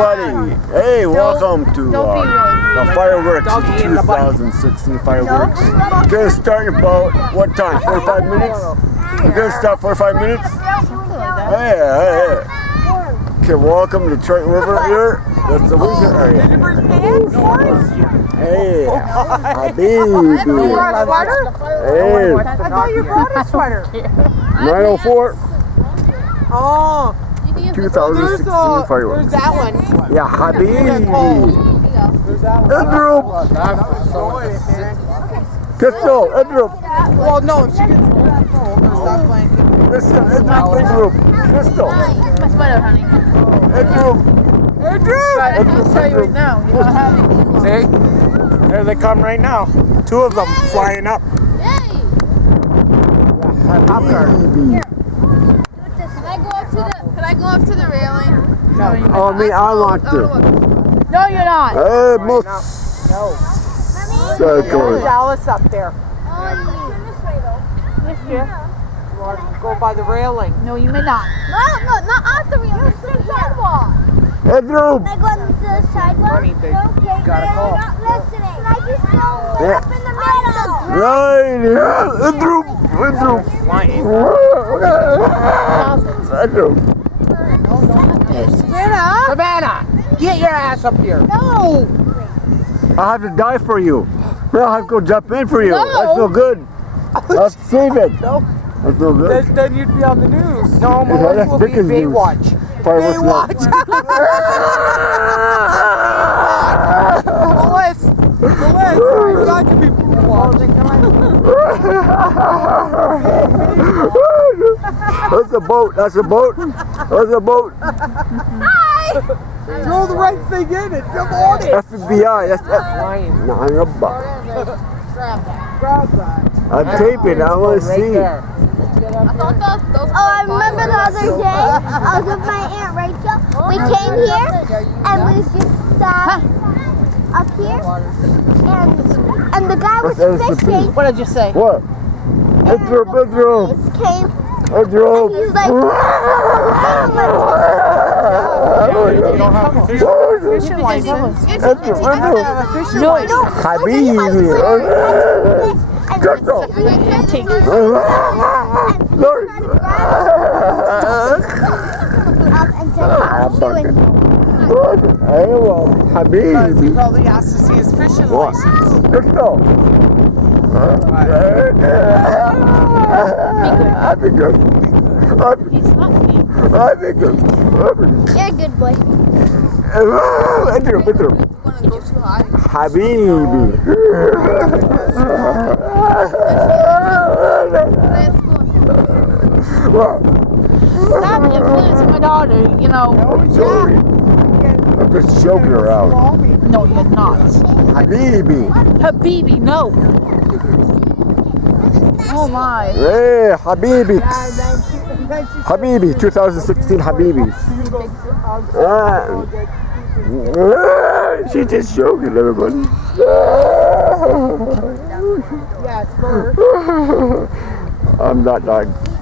Buddy, hey, welcome to the fireworks 2016 fireworks. We're gonna start about what time? 45 minutes? We're gonna start 45 minutes? Yeah. Okay, welcome to Detroit River here. That's the Windsor area. Did you bring pants for us? Hey, happy. You brought a sweater? Hey, I thought you brought a sweater. 904. Oh. 2016 fireworks. There's that one. Yeah, happy. There's that one. Edrup. Crystal, Edrup. Well, no, if she gets stop playing. Listen, Edrup. Crystal. My sweater, honey. Edrup. Edrup! Right, I'm going to tell you right now. You don't have any. See? There they come right now. Two of them flying up. Yay! Happy. Can I go up to the railing? Oh, me, I want to. No, you're not. Hey, most. No. Circle. Dallas up there. Yes, dear. You want to go by the railing. No, you may not. No, not at the railing. It's the sidewalk. Edrup. Can I go on to the sidewalk? Okay, Gotta call. you're not listening. Can I just go Yeah. up in the middle? Right, yeah. Edrup. Edrup. Edrup. Savannah, get your ass up here. No. I have to die for you. I'll have to go jump in for you. No. That's no good. Let's save it. No. That's no good. Then you'd be on the news. No, Yeah, more that's will be Dickens news. Baywatch. Fireworks Baywatch. Melissa, you got to be watching. That's a boat. That's a boat. That's a boat. Throw the right thing in it. Come on it. FBI. That's Flying. not a boat. Grab that. I'm taping. I want to see. Oh, I remember the other day, I was with my Aunt Rachel. We came here, and we just sat up here, and the guy was fishing. What did you say? What? Edrup. Edrup. He came, Edrup. and he's like, You don't have a Fishing license. no, Habibi. Crystal. Hello, Because he Habibi. probably has to see his fishing What? license. Crystal. I'd be good. He's not me. I'd be good. you're a good boy. Edrup. Edrup. Habibi. What? Stop influencing my daughter, you know. I'm sorry. I'm just joking around. No, you're not. Habibi. Habibi, no. Oh my. Hey, Habibi. Habibi, 2016 Habibis. She's just joking, everybody. Yes, I'm not dying.